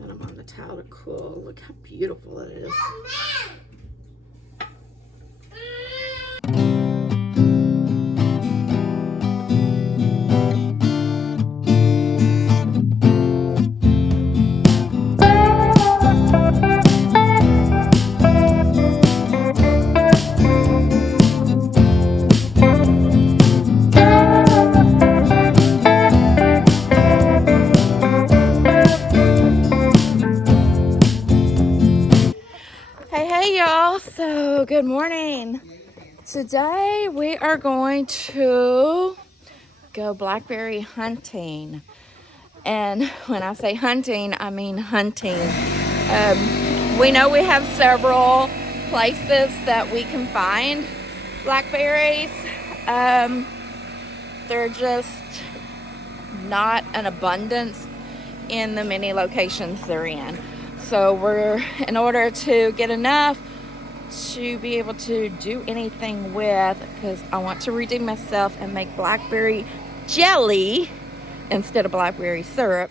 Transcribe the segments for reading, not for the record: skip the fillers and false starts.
Set them on the towel to cool. Look how beautiful it is. Hey y'all, so good morning. Today we are going to go blackberry hunting. And when I say hunting, I mean hunting. We know we have several places that we can find blackberries. They're just not an abundance in the many locations they're in. So in order to get enough to be able to do anything with, because I want to redeem myself and make blackberry jelly instead of blackberry syrup,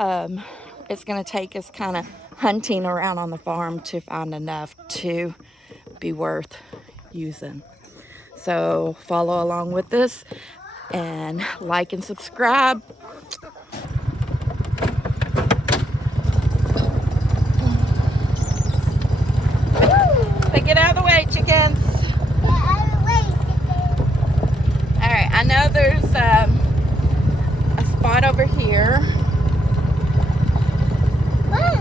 it's going to take us kind of hunting around on the farm to find enough to be worth using. So follow along with this and like and subscribe. Get out of the way, chickens. Get out of the way, chickens. All right, I know there's a spot over here.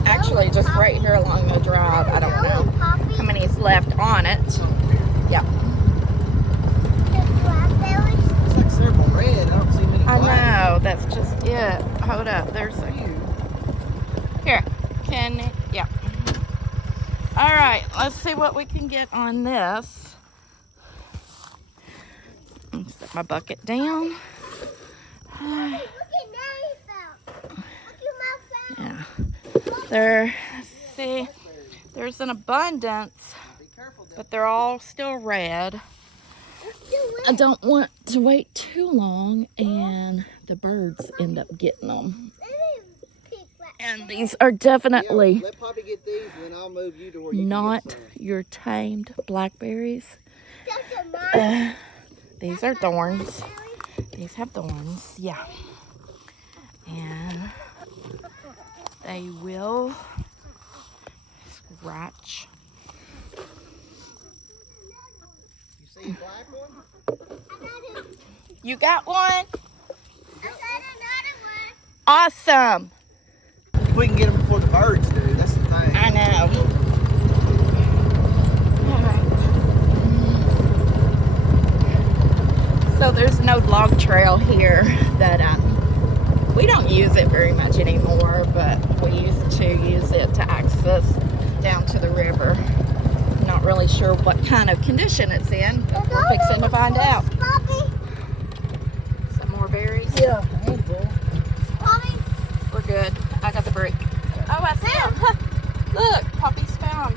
Actually, just right here along the drive. I don't know how many is left on it. Yeah. It's like several red. I don't see many black. I know. That's just it. Hold up. There's a few. Here. Yeah. All right, let's see what we can get on this. Set my bucket down. Yeah. See, there's an abundance, but they're all still red. I don't want to wait too long and the birds end up getting them. And these are definitely let Poppy get these, and then I'll move you to where you not can get some. your tamed blackberries. These are thorns. These have thorns, yeah. And they will scratch. You see a black one? You got one? I got another one. Awesome. We can get them before the birds do. That's the thing. I know. So there's no log trail here that we don't use it very much anymore, but we used to use it to access down to the river. Not really sure what kind of condition it's in, but we're fixing to find out. Some more berries? Yeah, handful. We're good. I got the break. Oh, I see them. Look, Poppy's found.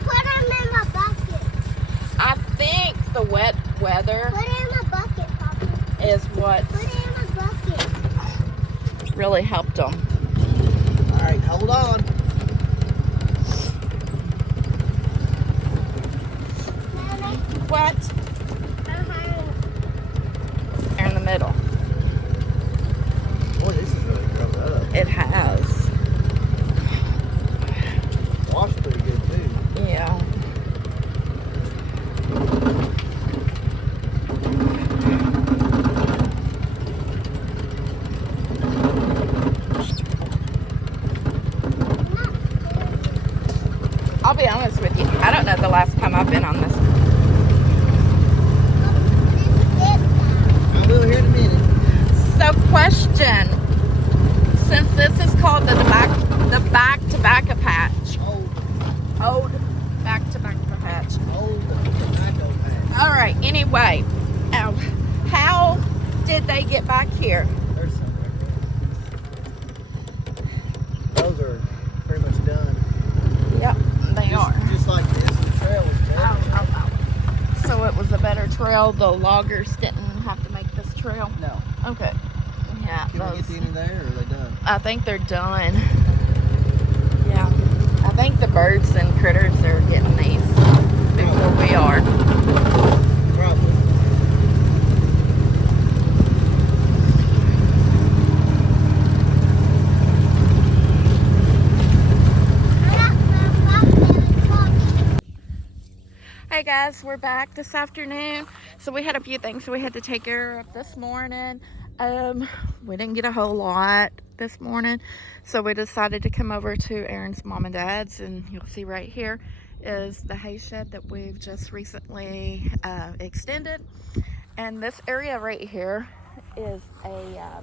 Put them in my bucket. I think the wet weather Put it in my bucket, Poppy. is what Put it in my bucket. really helped them. All right, hold on. Mommy, What? They're in the middle. Boy, this is really grown up. It has. Washed pretty good too. Yeah. I'll be honest with you. I don't know the last time I've been on this. I will here in a minute. So, question. Since this is called the back tobacco patch. Old back tobacco patch. Old tobacco patch. All right. Anyway, how did they get back here? There's some right there. Those are pretty much done. Yep, they are. Just like this, the trail was better. So it was a better trail. The loggers didn't have to make this trail. No, Okay. Yeah. Can we get to any there, or are they done? I think they're done. Yeah. I think the birds and critters are getting these before we are. Probably. Hey guys, we're back this afternoon. So we had a few things we had to take care of this morning. We didn't get a whole lot this morning, so we decided to come over to Aaron's mom and dad's, and you'll see right here is the hay shed that we've just recently extended. And this area right here is a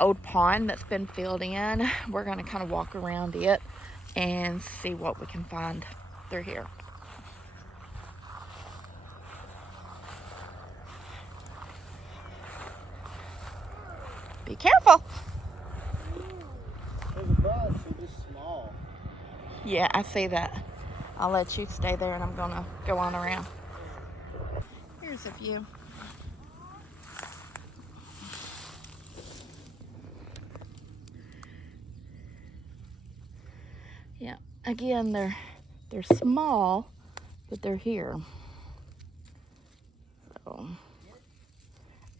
old pond that's been filled in. We're going to kind of walk around it and see what we can find through here. Be careful. There's a bunch, they're just small. Yeah, I see that. I'll let you stay there and I'm gonna go on around. Here's a view. Yeah, again, they're small, but they're here. So,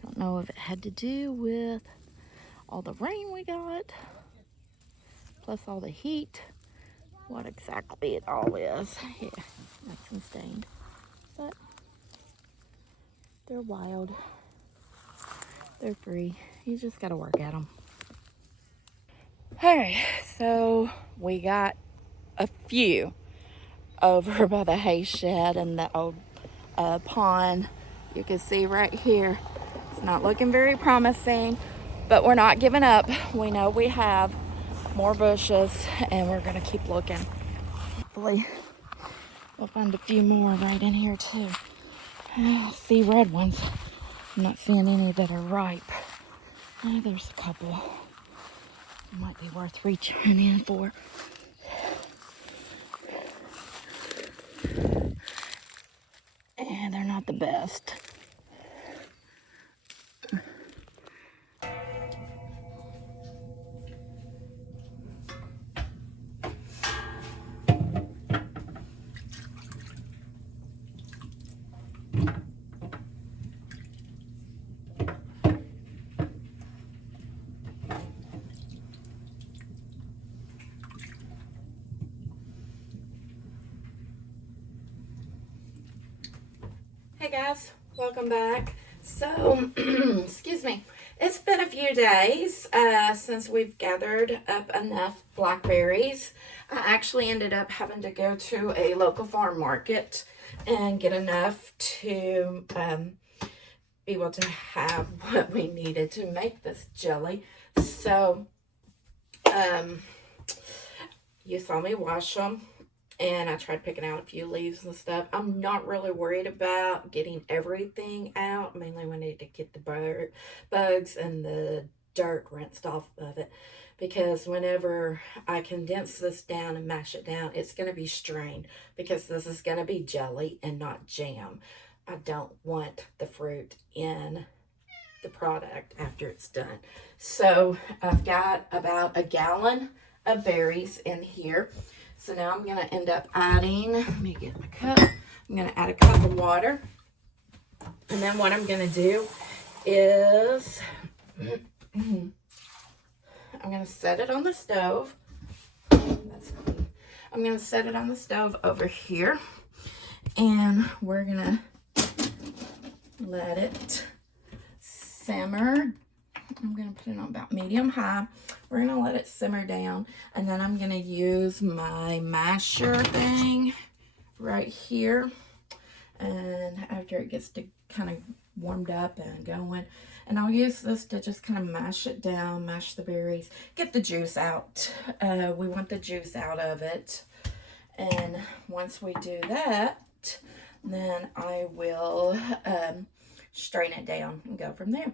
don't know if it had to do with all the rain we got, plus all the heat, what exactly it all is. Yeah, nice and stained, but they're wild. They're free. You just gotta work at them. All right, so we got a few over by the hay shed and the old pond. You can see right here, it's not looking very promising, but we're not giving up. We know we have more bushes and we're gonna keep looking. Hopefully we'll find a few more right in here too. I see red ones. I'm not seeing any that are ripe. There's a couple. Might be worth reaching in for. And they're not the best. Hey guys, welcome back. So, excuse me, it's been a few days since we've gathered up enough blackberries. I actually ended up having to go to a local farm market and get enough to be able to have what we needed to make this jelly. So, you saw me wash them. And I tried picking out a few leaves and stuff. I'm not really worried about getting everything out. Mainly we need to get the bugs and the dirt rinsed off of it. Because whenever I condense this down and mash it down, it's going to be strained. Because this is going to be jelly and not jam. I don't want the fruit in the product after it's done. So I've got about a gallon of berries in here. So now I'm going to end up adding, let me get my cup. I'm going to add a cup of water. And then what I'm going to do is, I'm going to set it on the stove. That's clean. I'm going to set it on the stove over here. And we're going to let it simmer. I'm going to put it on about medium high. We're going to let it simmer down. And then I'm going to use my masher thing right here. And after it gets to kind of warmed up and going. And I'll use this to just kind of mash it down, mash the berries, get the juice out. We want the juice out of it. And once we do that, then I will strain it down and go from there.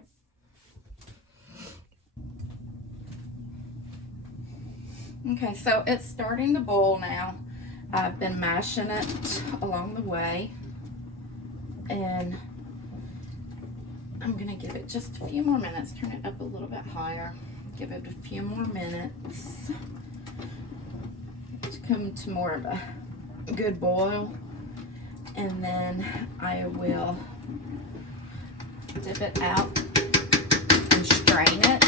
Okay, so it's starting to boil now. I've been mashing it along the way. And I'm I'm gonna give it just a few more minutes. Turn it up a little bit higher. Give it a few more minutes to come to more of a good boil. And then I will dip it out and strain it.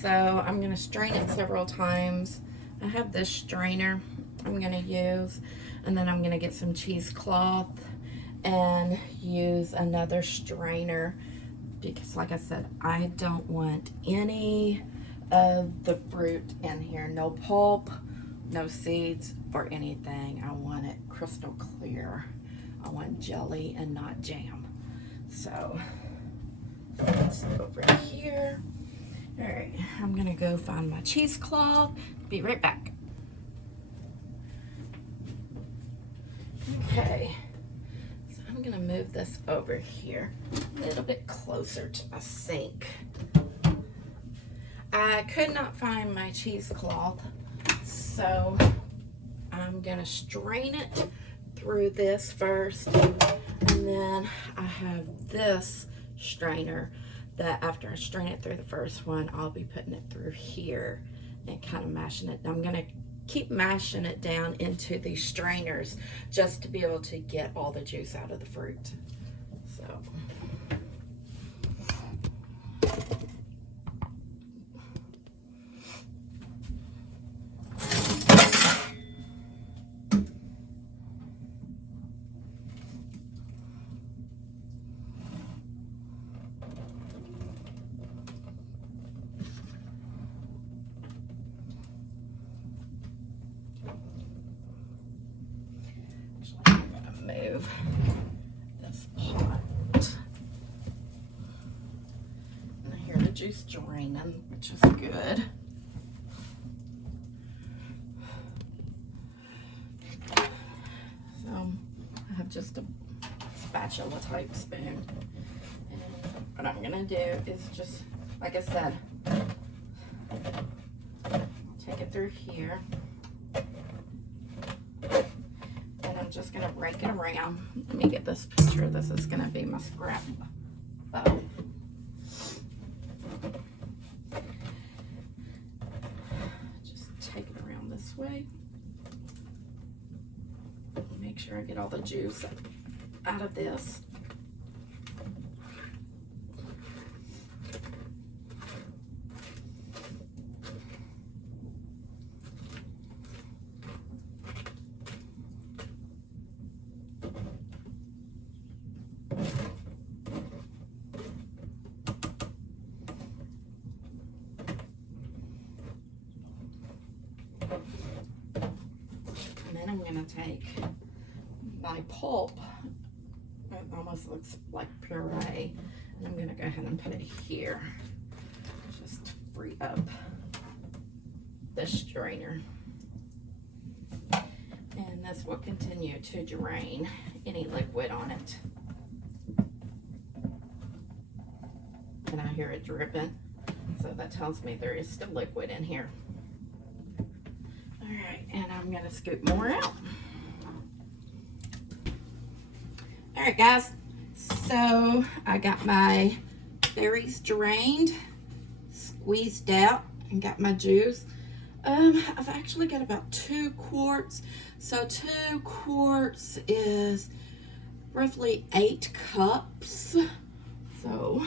So I'm going to strain it several times. I have this strainer I'm going to use, and then I'm going to get some cheesecloth and use another strainer because, like I said, I don't want any of the fruit in here. No pulp, no seeds or anything. I want it crystal clear. I want jelly and not jam. So that's over here. All right, I'm gonna go find my cheesecloth. Be right back. Okay, so I'm gonna move this over here a little bit closer to my sink. I could not find my cheesecloth, so I'm gonna strain it through this first, and then I have this strainer that after I strain it through the first one, I'll be putting it through here and kind of mashing it. I'm gonna keep mashing it down into these strainers just to be able to get all the juice out of the fruit. So. Move this pot. And I hear the juice draining, which is good. So I have just a spatula type spoon. And what I'm gonna do is just, like I said, take it through here. Just gonna rake it around. Let me get this picture. This is gonna be my scrap bowl. Just take it around this way. Make sure I get all the juice out of this. And then I'm going to take my pulp, it almost looks like puree, and I'm going to go ahead and put it here, just to free up the strainer. And this will continue to drain any liquid on it. And I hear it dripping, so that tells me there is still liquid in here. All right, and I'm gonna scoop more out. All right, guys, so I got my berries drained, squeezed out, and got my juice. I've actually got about 2 quarts. So 2 quarts is roughly 8 cups. So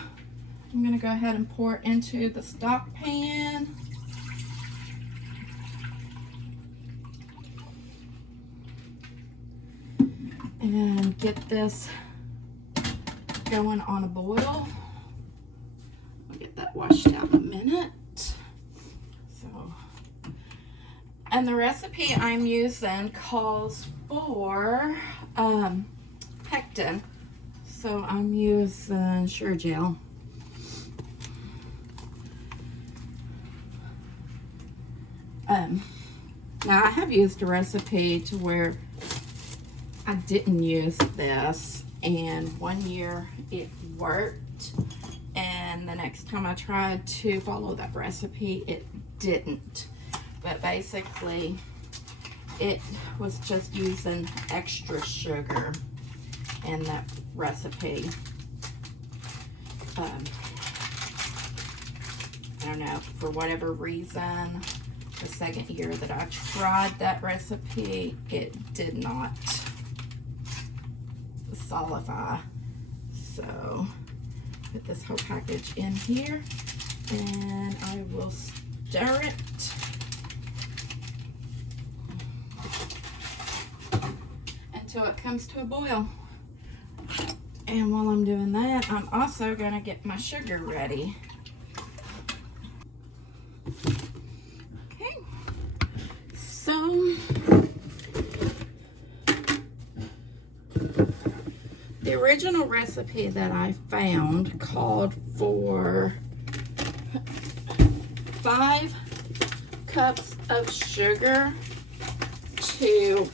I'm gonna go ahead and pour it into the stock pan. And get this going on a boil. I'll get that washed out in a minute. So, and the recipe I'm using calls for pectin. So I'm using Sure-Gel. Now I have used a recipe to where I didn't use this, and 1 year it worked, and the next time I tried to follow that recipe it didn't. But basically it was just using extra sugar, in that recipe. I don't know, for whatever reason, the second year that I tried that recipe, it did not solidify. So put this whole package in here and I will stir it. Until it comes to a boil. And while I'm doing that, I'm also gonna get my sugar ready. Okay, so the original recipe that I found called for 5 cups of sugar to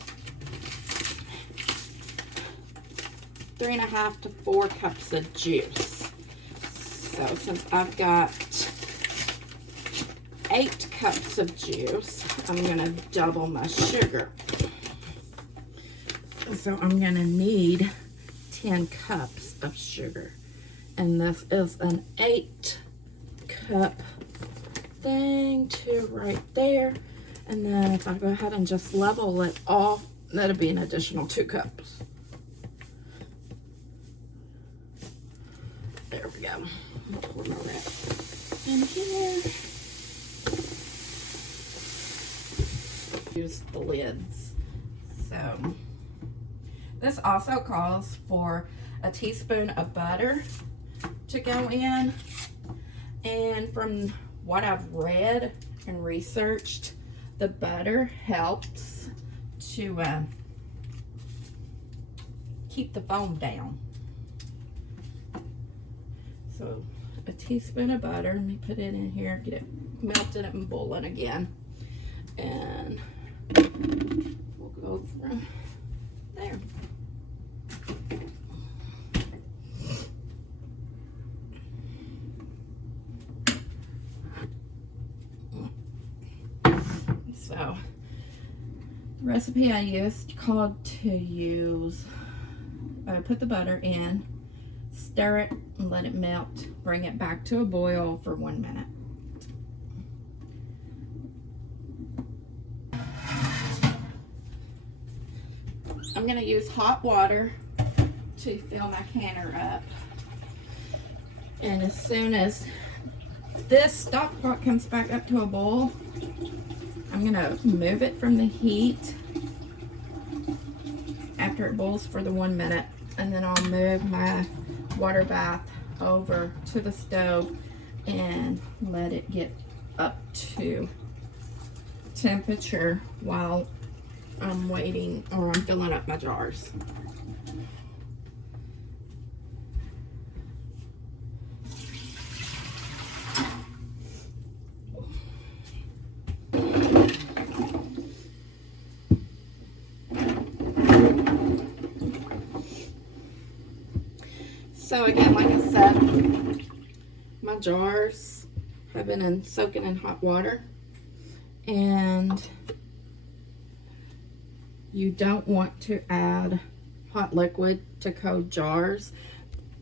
3.5 to 4 cups of juice. So since I've got 8 cups of juice, I'm gonna double my sugar. So I'm gonna need 10 cups of sugar. And this is an 8 cup thing to right there. And then if I go ahead and just level it off, that'll be an additional 2 cups. There we go. Pour that in here. Use the lids. So this also calls for a teaspoon of butter to go in. And from what I've read and researched, the butter helps to keep the foam down. So a teaspoon of butter, let me put it in here, get it melted and boiling again. And we'll go through there. So, the recipe I used called to use, put the butter in, stir it and let it melt, bring it back to a boil for 1 minute. I'm going to use hot water to fill my canner up. And as soon as this stock pot comes back up to a boil, I'm going to move it from the heat after it boils for the 1 minute. And then I'll move my water bath over to the stove and let it get up to temperature while I'm waiting, or I'm filling up my jars. So again, like I said, my jars have been soaking in hot water, and you don't want to add hot liquid to cold jars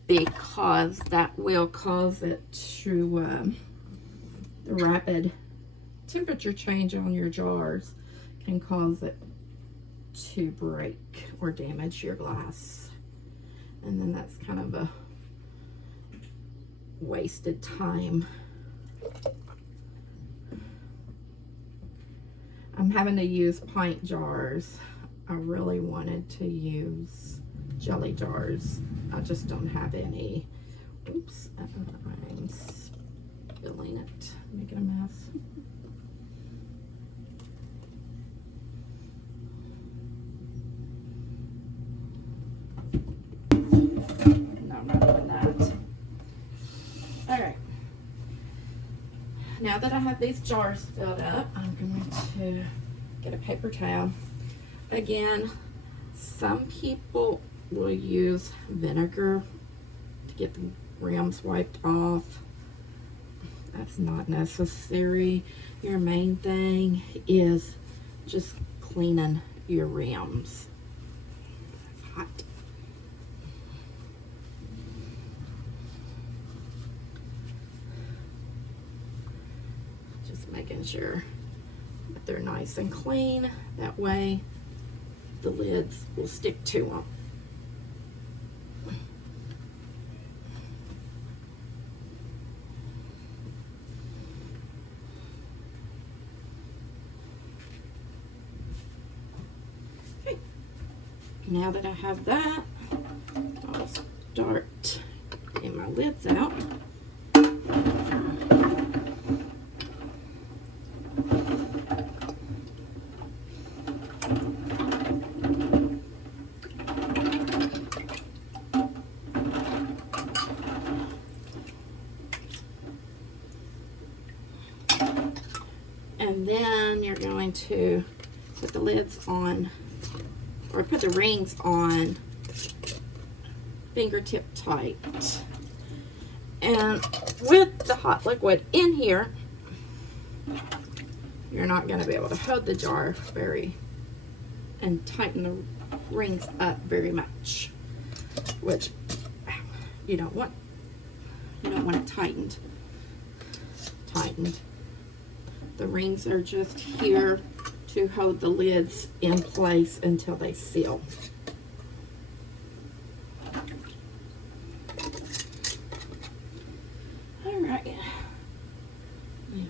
because that will cause it to, the rapid temperature change on your jars can cause it to break or damage your glass. And then that's kind of a wasted time. I'm having to use pint jars. I really wanted to use jelly jars. I just don't have any. Oops, I'm spilling it, making a mess. No, I'm not doing that. All right. Now that I have these jars filled up, I'm going to get a paper towel. Again, some people will use vinegar to get the rims wiped off. That's not necessary. Your main thing is just cleaning your rims. It's hot. Just making sure that they're nice and clean. That way the lids will stick to them. Okay. Now that I have that, I'll start getting my lids out. And then you're going to put the lids on, or put the rings on fingertip tight. And with the hot liquid in here, you're not going to be able to hold the jar and tighten the rings up very much, which you don't want. You don't want it tightened. The rings are just here to hold the lids in place until they seal. All right. Now,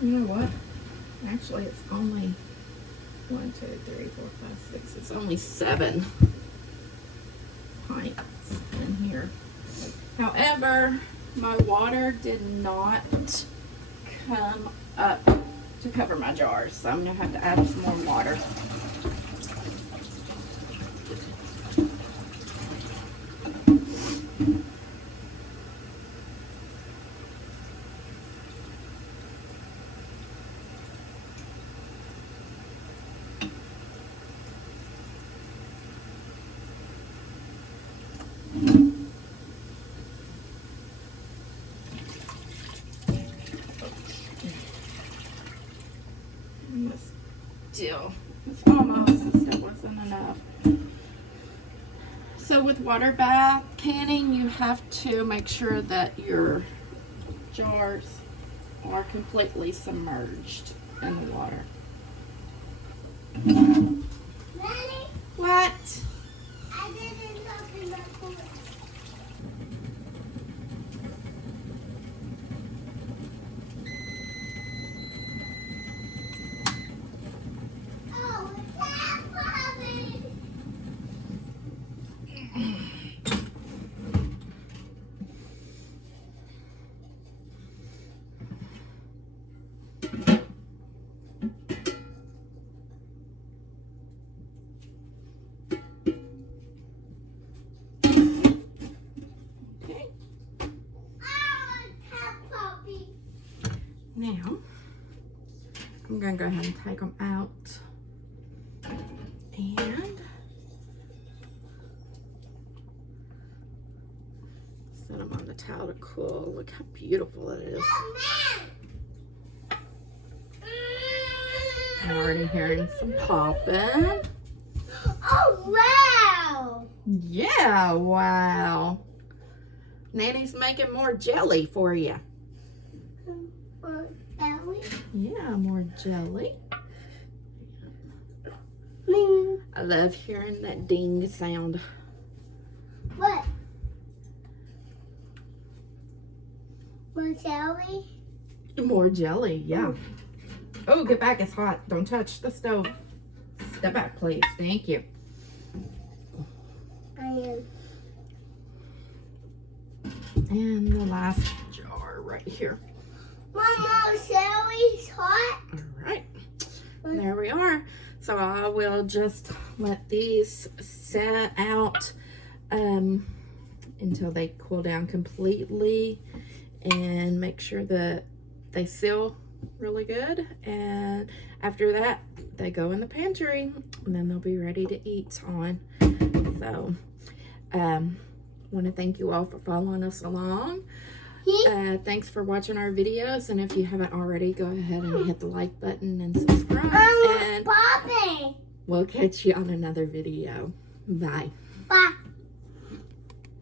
you know what? Actually, it's only 1, 2, 3, 4, 5, 6. It's only 7 pints in here. However, my water did not come up to cover my jars, so I'm gonna have to add some more water. Still, it's almost, that wasn't enough. So with water bath canning, you have to make sure that your jars are completely submerged in the water. Daddy, What? I didn't open the pool. Oh, that's Bobby. Okay. Oh, that's Bobby. Now, I'm going to go ahead and take them out. And set them on the towel to cool. Look how beautiful it is. I'm already hearing some popping. Oh, wow. Yeah, wow. Nanny's making more jelly for you. Ellie? Yeah, more jelly. I love hearing that ding sound. What? More jelly? More jelly, yeah. Oh, get back, it's hot. Don't touch the stove. Step back, please. Thank you. I am. And the last jar right here. Mama, Sally's hot. All right, there we are. So I will just let these set out until they cool down completely and make sure that they seal really good. And after that, they go in the pantry and then they'll be ready to eat on. So want to thank you all for following us along. Thanks for watching our videos, and if you haven't already, go ahead and hit the like button and subscribe, and Bobby. we'll catch you on another video. Bye. Bye.